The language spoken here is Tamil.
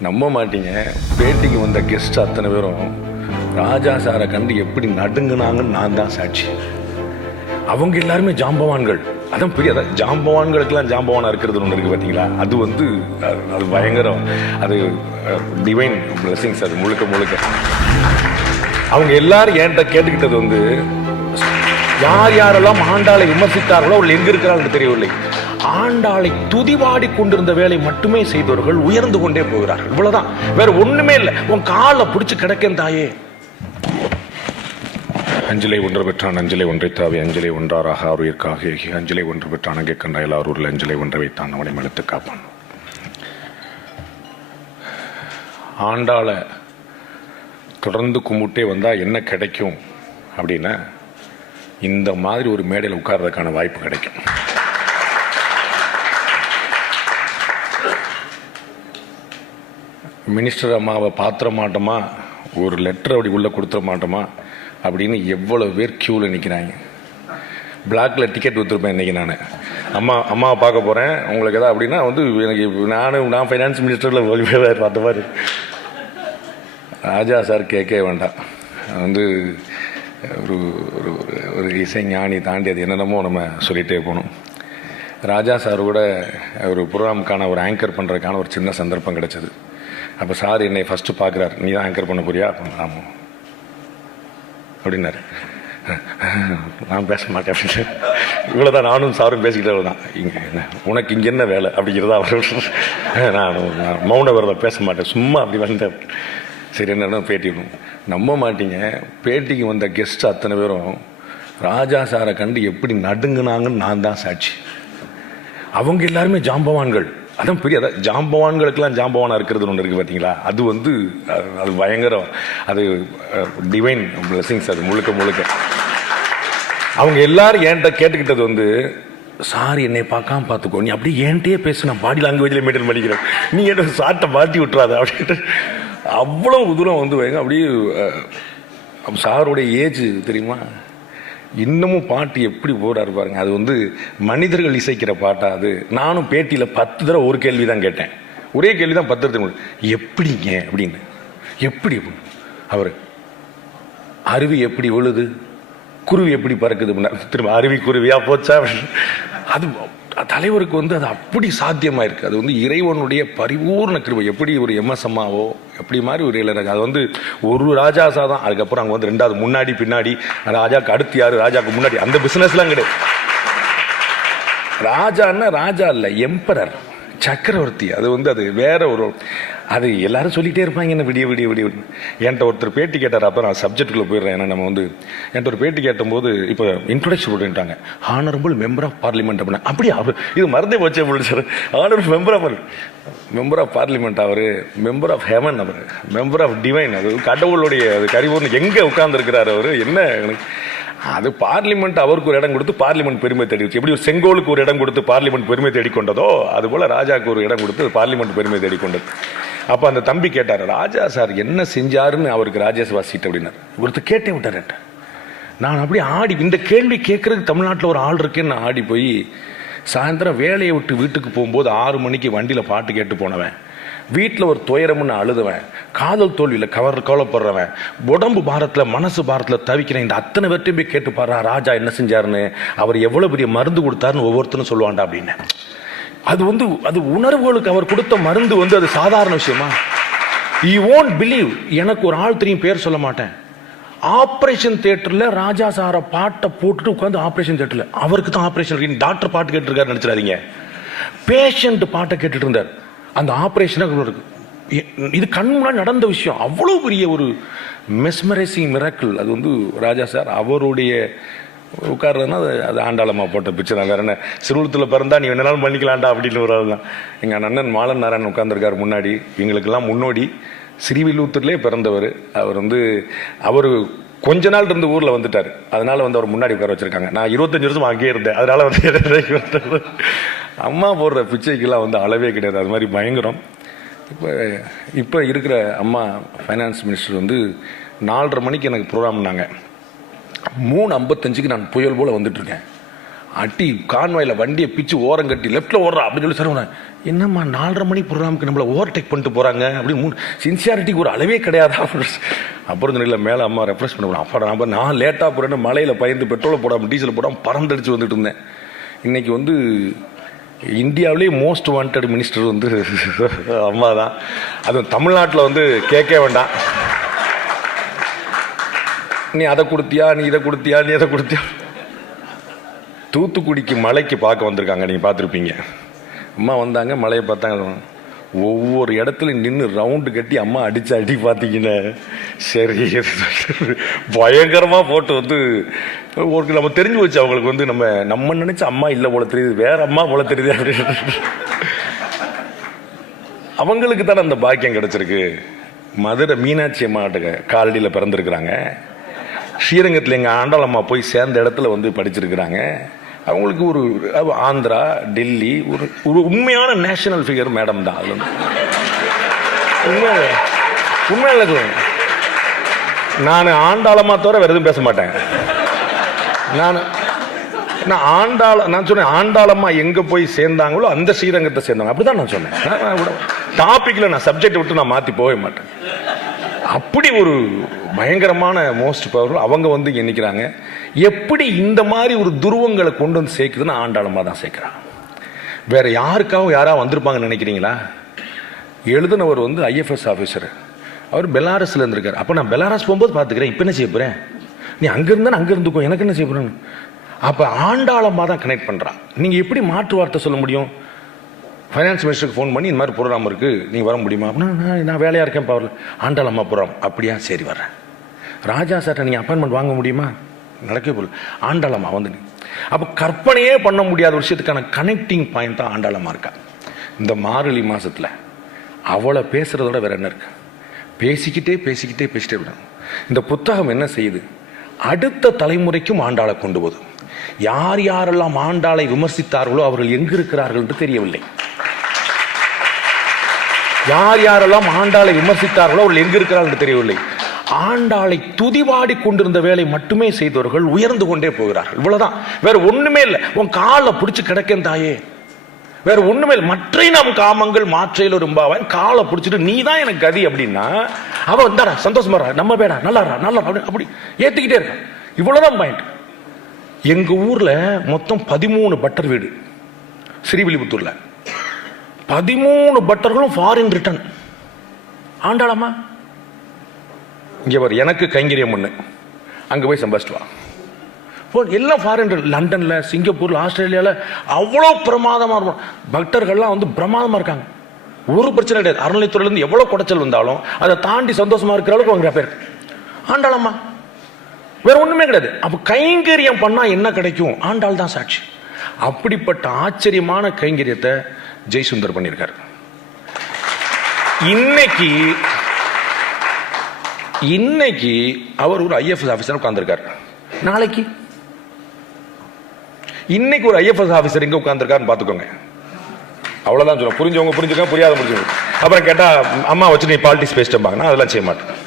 நம்ப மாட்டீங்க. பேட்டிக்கு வந்த கெஸ்ட் அத்தனை பேரும் ராஜா சாரை கண்டு எப்படி நடுங்கினாங்கன்னு நான் தான் சாட்சி. அவங்க எல்லாருமே ஜாம்பவான்கள். அதான் பெரிய அதான் ஜாம்பவான்களுக்கெல்லாம் ஜாம்பவானாக இருக்கிறது ஒன்று இருக்குது பார்த்தீங்களா அது வந்து அது- அது பயங்கரம் அது டிவைன் பிளஸிங்ஸ் அது முழுக்க முழுக்க. அவங்க எல்லாரும் என்கிட்ட கேட்டுக்கிட்டது வந்து யார் யாரெல்லாம் ஆண்டாளை விமர்சித்தார்களோ அவர்கள் எங்கே இருக்கிறார்கள் தெரியவில்லை. ஆண்டாளை துதிவாடி கொண்டிருந்த வேலை மட்டுமே செய்தவர்கள் உயர்ந்து கொண்டே போகிறார்கள். இவ்வளவுதான். வேற ஒண்ணுமே இல்லை. உன் காலை பிடிச்சு கிடக்கேன் தாயே. அஞ்சலை ஒன்று பெற்றான் அஞ்சலை ஒன்றை தாவி அஞ்சலை ஒன்றாராக ஆறுயிர்க்காக அஞ்சலை ஒன்று பெற்றான் அங்கே கண்ட எல்லாரூரில் அஞ்சலை ஒன்றை வைத்தான் அவனை மலத்து காப்பான். ஆண்டாளை தொடர்ந்து கும்பிட்டே வந்தால் என்ன கிடைக்கும் அப்படின்னா இந்த மாதிரி ஒரு மேடையில் உட்கார்றதுக்கான வாய்ப்பு கிடைக்கும். மினிஸ்டர் அம்மாவை பாத்திர மாட்டோமா? ஒரு லெட்டர் அப்படி உள்ளே கொடுத்துட மாட்டோமா? அப்படின்னு எவ்வளோ பேர் க்யூவில் நிற்கிறாங்க பிளாக்ல டிக்கெட் விற்றுருப்பேன் இன்றைக்கி நான். அம்மா அம்மாவை பார்க்க போகிறேன் உங்களுக்கு எதாவது அப்படின்னா வந்து எனக்கு நானும் நான் ஃபைனான்ஸ் மினிஸ்டரில் ஒளிவேதார் பார்த்த மாதிரி. ராஜா சார் கேட்கவே வேண்டாம். வந்து ஒரு ஒரு ஒரு- இசை ஞானி தாண்டி அது என்னென்னமோ நம்ம சொல்லிகிட்டே போகணும். ராஜா சார் கூட ஒரு ப்ரோக்ராமுக்கான ஒரு ஆங்கர் பண்ணுறதுக்கான ஒரு சின்ன சந்தர்ப்பம் கிடச்சிது. அப்போ சார் என்னை ஃபஸ்ட்டு பார்க்குறாரு. நீ தான் ஆங்கர் பண்ண போறியா ஆமாம் அப்படின்னாரு. நான் பேச மாட்டேன் அப்படின்னு இவ்வளோ தான் நானும் சாரும் பேசிக்கிட்டே தான் இங்கே என்ன? உனக்கு இங்கே என்ன வேலை? அப்படிங்கிறத அவர் நான் நான் மௌன விரதம் பேச மாட்டேன். சும்மா அப்படி வந்தேன். சரி என்ன பேட்டி விடும் நம்ப மாட்டீங்க. பேட்டிக்கு வந்த கெஸ்ட் அத்தனை பேரும் ராஜா சாரை கண்டு எப்படி நடுங்கினாங்கன்னு நான் தான் சாட்சி. அவங்க எல்லாருமே ஜாம்பவான்கள். அதான் பெரிய அதான் ஜாம்பவான்களுக்கெல்லாம் ஜாம்பவானாக இருக்கிறது ஒன்று இருக்குது பார்த்தீங்களா அது வந்து அது- அது பயங்கரம் அது டிவைன் பிளெஸிங்ஸ் அது முழுக்க முழுக்க. அவங்க எல்லாரும் என்கிட்ட கேட்டுக்கிட்டது வந்து சார் என்னை பார்க்காம பார்த்துக்கோ. நீ அப்படியே என்கிட்டயே பேசு நான் பாடி லாங்குவேஜில் மெயின்டைன் பண்ணிக்கிறேன். நீ என்ன சாட்டை மாட்டி விட்டுறாத? அப்படின்ட்டு. அவ்வளோ தூரம் வந்து வைங்க அப்படியே சாருடைய ஏஜ் தெரியுமா? இன்னமும் பாட்டு எப்படி போடாரு பாருங்க. அது வந்து மனிதர்கள் இசைக்கிற பாட்டா அது. நானும் பேட்டியில் பத்து தடவை ஒரு கேள்வி தான் கேட்டேன். ஒரே கேள்வி தான் பத்து தடவை எப்படிங்க அப்படின்னு. எப்படி அவர் அருவி எப்படி விழுது? குருவி எப்படி பறக்குது? திரும்ப அருவி குருவியா போச்சா? அது தலைவருக்கு வந்து அது அப்படி சாத்தியமாக இருக்குது அது வந்து இறைவனுடைய பரிபூர்ண கிருபை. எப்படி ஒரு எம்எஸ் அப்படி மாதிரி ஒரு இளைஞர் அது வந்து ஒரு ராஜாசா தான் அதுக்கப்புறம் அங்கே வந்து ரெண்டாவது முன்னாடி பின்னாடி ராஜாக்கு அடுத்து யாரு? ராஜாக்கு முன்னாடி. அந்த பிஸ்னஸ்லாம் கிடையாது. ராஜான்னா ராஜா இல்ல எம்பரர் சக்கரவர்த்தி. அது வந்து அது வேற ஒரு அது எல்லாரும் சொல்லிகிட்டே இருப்பாங்க என்ன விடிய விடிய விடிய. என்கிட்ட ஒருத்தர் பேட்டி கேட்டார் அப்போ நான் சப்ஜெக்ட்டுக்குள்ளே போயிடுறேன். ஏன்னா நம்ம வந்து என்கிட்ட ஒரு பேட்டி கேட்டபோது இப்போ இன்ட்ரொடக்ஷன் போட்டுட்டாங்க. ஹானரபிள் மெம்பர் ஆஃப் பார்லிமெண்ட் அப்படின்னா. அப்படியே? அவர் இது மறந்தே போச்சே போட்டு sir. Honourable member of member of parliament our member of heaven அவர். மெம்பர் ஆஃப் டிவைன் அது கடவுளுடைய அது கரிபூர்ணம் எங்கே உட்கார்ந்துருக்கிறார் அவர்? என்ன எனக்கு? அது பார்லிமெண்ட் அவருக்கு ஒரு இடம் கொடுத்து பார்லிமெண்ட் பெருமை தேடி எப்படி ஒரு செங்கோலுக்கு ஒரு இடம் கொடுத்து பார்லிமெண்ட் பெருமை தேடிக்கொண்டதோ அதுபோல் ராஜாவுக்கு ஒரு இடம் கொடுத்து பார்லிமெண்ட் பெருமை தேடிக்கொண்டது. அப்போ அந்த தம்பி கேட்டார் ராஜா சார் என்ன செஞ்சாருன்னு அவருக்கு ராஜ்யசபா சீட் அப்படின்னார். ஒருத்தர் கேட்டே விட்டார் நான் அப்படியே ஆடி இந்த கேள்வி கேட்கறதுக்கு தமிழ்நாட்டில் ஒரு ஆள் இருக்கேன்னு நான் ஆடி போய் சாயந்தரம் வேலையை விட்டு வீட்டுக்கு போகும்போது ஆறு மணிக்கு வண்டியில் பாட்டு கேட்டு போனவன். வீட்டில் ஒரு துயரம்னு அழுதுவன். காதல் தோல்வியில் கவர் கவலைப்படுறவன். உடம்பு பாரத்தில் மனசு பாரத்தில் தவிக்கிறேன் இந்த அத்தனை பேர்ட்டையும் போய் கேட்டு பாரு ராஜா என்ன செஞ்சாருன்னு? அவர் எவ்வளோ பெரிய மருந்து கொடுத்தாருன்னு ஒவ்வொருத்தரும் சொல்லுவான்டா அப்படின்னு. அது வந்து அது உணர்வுகளுக்கு அவர் கொடுத்த மருந்து வந்து அது சாதாரண விஷயமா? யூ ஓன்ட் பிலீவ் எனக்கு ஒரு ஆள் தெரியும் பேர் சொல்ல மாட்டேன். ஆப்ரேஷன் தேட்டரில் ராஜா சாரை பாட்டை போட்டுட்டு உட்காந்து ஆப்ரேஷன் தேட்டரில் அவருக்கு தான் ஆபரேஷன் டாக்டர் பாட்டு கேட்டுருக்காரு நினச்சிடாதீங்க. பேஷண்ட் பாட்டை கேட்டுட்டு இருந்தார். அந்த ஆப்ரேஷனாக இருக்கு. இது கண் முன்னாடி நடந்த விஷயம். அவ்வளோ பெரிய ஒரு மெஸ்மரைசிங் மிராக்கிள் அது வந்து ராஜா சார் அவருடைய உட்கார்றதுனா அது அது ஆண்டாளம்மா போட்ட பிக்சர் தான் வேற என்ன சிறுவத்தில் பிறந்தா நீ வேணாலும் பண்ணிக்கலாம்டா அப்படின்னு ஒரு ஆள் தான் எங்கள் அண்ணன் மாலன் நாராயணன் உட்காந்துருக்கார் முன்னாடி. எங்களுக்கெல்லாம் முன்னோடி. ஸ்ரீவில்லூத்தூர்லேயே பிறந்தவர். அவர் வந்து அவர் கொஞ்ச நாள் இருந்து ஊரில் வந்துட்டார். அதனால் வந்து அவர் முன்னாடி உட்கார வச்சுருக்காங்க. நான் இருபத்தஞ்சு வருஷம் அங்கேயே இருந்தேன். அதனால் வந்து வந்து அம்மா போடுற பிச்சைக்கெல்லாம் வந்து அளவே கிடையாது. அது மாதிரி பயங்கரம். இப்போ இப்போ இருக்கிற அம்மா ஃபைனான்ஸ் மினிஸ்டர் வந்து நாலரை மணிக்கு எனக்கு ப்ரோக்ராம்னாங்க மூணு ஐம்பத்தஞ்சுக்கு நான் புயல் போல் வந்துட்டுருக்கேன். அட்டி கான்வாயில் வண்டியை பிச்சு ஓரம் கட்டி லெஃப்ட்டில் ஓடுறா அப்படின்னு சொல்லி சொல்லுவாங்க என்னம்மா நாலரை மணி ப்ரோக்ராமுக்கு நம்மளை ஓவர்டேக் பண்ணிட்டு போகிறாங்க அப்படின்னு மூணு சின்சியாரிட்டிக்கு ஒரு அளவே கிடையாதா. அப்புறம் சொன்ன இல்லை மேலே அம்மா ரெஃப்ரெஷ் பண்ண போகிறேன் அப்போ நான் நான் லேட்டாக போகிறேன்னு மலையில் பயந்து பெட்ரோலை போடாமல் டீசல் போடாமல் பறந்தடிச்சு வந்துட்டு இருந்தேன். இன்றைக்கி வந்து இந்தியாவிலேயே மோஸ்ட் வாண்டட் மினிஸ்டர் வந்து அம்மா தான் அதுவும் தமிழ்நாட்டில் வந்து கேட்க வேண்டாம். நீ அதை கொடுத்தியா நீ இதை கொடுத்தியா நீ அதை கொடுத்தியா? தூத்துக்குடிக்கு மலைக்கு பார்க்க வந்திருக்காங்க நீங்கள் பார்த்துருப்பீங்க. அம்மா வந்தாங்க மலையை பார்த்தாங்க. ஒவ்வொரு இடத்துலையும் நின்று ரவுண்டு கட்டி அம்மா அடித்து அடி பார்த்தீங்கன்னா. சரி பயங்கரமாக போட்டு வந்து ஒரு நம்ம தெரிஞ்சு வச்சு அவங்களுக்கு வந்து நம்ம நம்ம நினச்சி அம்மா இல்லை போல தெரியுது வேற அம்மா போல தெரியுது. அப்படின்னு அவங்களுக்கு தானே அந்த பாக்கியம் கிடச்சிருக்கு. மதுரை மீனாட்சி அம்மாட்ட காலடியில் பிறந்திருக்கிறாங்க. ஸ்ரீரங்கத்தில் எங்கள் ஆண்டாளம்மா போய் சேர்ந்த இடத்துல வந்து படிச்சிருக்கிறாங்க. அவங்களுக்கு ஒரு ஆந்திரா டெல்லி ஒரு ஒரு உண்மையான நேஷனல் ஃபிகர் மேடம் தான். அது வந்து உண்மையாக உண்மையாக நான் ஆண்டாளம்மா தவிர வேறு எதுவும் பேச மாட்டேன். நான் நான் ஆண்டாள நான் சொன்னேன் ஆண்டாளம்மா எங்கே போய் சேர்ந்தாங்களோ அந்த ஸ்ரீரங்கத்தை சேர்ந்தாங்க அப்படிதான் நான் சொன்னேன். டாப்பிக்கில் நான் சப்ஜெக்ட் விட்டு நான் மாற்றி போகவே மாட்டேன். அப்படி ஒரு பயங்கரமான மோஸ்ட் பவர் அவங்க வந்து இங்கே நிற்கிறாங்க எப்படி இந்த மாதிரி ஒரு துருவங்களை கொண்டு வந்து சேர்க்குதுன்னு ஆண்டாளமாக தான் சேர்க்குறாங்க. வேறு யாருக்காகவும் யாராவது வந்திருப்பாங்கன்னு நினைக்கிறீங்களா? எழுதினவர் வந்து ஐஎஃப்எஸ் ஆஃபீஸர் அவர் பெலாரஸில் இருந்திருக்கார். அப்போ நான் பெலாரஸ் போகும்போது பார்த்துக்கிறேன். இப்போ என்ன செய்ய போகிறேன் நீ அங்கே இருந்தா அங்கே இருந்துக்கோ. எனக்கு என்ன செய்ய போகிறேன்னு அப்போ ஆண்டாளமாக தான் கனெக்ட் பண்ணுறான் நீங்கள் எப்படி மாற்று வார்த்தை சொல்ல முடியும்? ஃபைனான்ஸ் மினிஸ்டருக்கு ஃபோன் பண்ணி இந்த மாதிரி ப்ரோக்ராம் இருக்குது நீங்கள் வர முடியுமா? அப்படின்னா நான் நான் வேலையாக இருக்கேன் பவரில் ஆண்டாளம்மா ப்ரோக்ராம் அப்படியா? சரி வர்றேன். ராஜா சார்ட்ட நீங்கள் அப்பாயின்மெண்ட் வாங்க முடியுமா? நடக்கவே போல. ஆண்டாளம்மா வந்து அப்போ கற்பனையே பண்ண முடியாத விஷயத்துக்கான கனெக்டிங் பாயிண்ட் தான் ஆண்டாளம்மா இருக்கா. இந்த மார்கழி மாதத்தில் அவளை பேசுகிறதோட வேற என்ன இருக்கு? பேசிக்கிட்டே பேசிக்கிட்டே பேசிட்டே விடணும். இந்த புத்தகம் என்ன செய்யுது? அடுத்த தலைமுறைக்கும் ஆண்டாளை கொண்டு போதும் யார் யாரெல்லாம் ஆண்டாளை விமர்சித்தார்களோ அவர்கள் எங்கிருக்கிறார்கள் என்று தெரியவில்லை. யார் யாரெல்லாம் ஆண்டாளை விமர்சித்தார்களோ அவர்கள் எங்கு என்று தெரியவில்லை. ஆண்டாளை துதிவாடி கொண்டிருந்த வேலை மட்டுமே செய்தவர்கள் உயர்ந்து கொண்டே போகிறார்கள். இவ்வளவுதான். வேற ஒண்ணுமே இல்லை. உன் காலை பிடிச்சு கிடக்கேன் தாயே. வேற ஒண்ணுமே இல்லை. மற்றை நம் காமங்கள் மாற்றையில் ரொம்பவன் காலை பிடிச்சிட்டு நீ தான் எனக்கு கதி அப்படின்னா அவன் வந்தாரா சந்தோஷமா நம்ம பேடா நல்லாடா நல்லா அப்படி அப்படி ஏத்திக்கிட்டே இருக்கான் இவ்வளவுதான் பாயிண்ட் எங்க ஊர்ல மொத்தம் பதிமூணு பட்டர் வீடு. ஸ்ரீவில்லிபுத்தூர்ல பதிமூணு பட்டர்களும் ஃபாரின் ரிட்டர்ன் ஆண்டாளம்மா? இங்க பாரு எனக்கு கைங்கரியம் ஒண்ணு. அங்க போய் சம்பாதிச்சிட்டு வா. எல்லாம் ஃபாரின் லண்டன்ல சிங்கப்பூர்ல ஆஸ்திரேலியால அவ்வளோ பிரமாதமா இருக்கும். பக்தர்கள்லாம் வந்து பிரமாதமா இருக்காங்க. ஒரு பிரச்சனை கிடையாது. அறநிலைத்துறையில இருந்து எவ்வளவு குடைச்சல் வந்தாலும் அதை தாண்டி சந்தோஷமா இருக்கிற அளவுக்கு அவங்க பேர். ஆண்டாளம்மா வேற ஒண்ணுமே கிடையாது. அப்ப கைங்கரியம் பண்ணா என்ன கிடைக்கும்? ஆண்டாள் தான் சாட்சி. அப்படிப்பட்ட ஆச்சரியமான கைங்கரியத்தை ஜெய்சுந்தர் பண்ணியிருக்காரு. இன்னைக்கு இன்னைக்கு அவர் ஒரு ஐஎஃப்எஸ் ஆபீசர் உட்கார்ந்திருக்காரு. நாளைக்கு. இன்னைக்கு ஒரு ஐஎஃப்எஸ் ஆபீசர் எங்க உட்கார்ந்திருக்காருன்னு பாத்துக்கோங்க அவ்வளவுதான் சொல்ல புரிஞ்சவங்க புரிஞ்சுக்க புரியாத புரிஞ்சுக்கோங்க. அப்புறம் கேட்டா அம்மா வச்சு நீ பாலிடிக்ஸ் பேசிட்டேன் அதெல்லாம் செய்ய மாட்டேன்.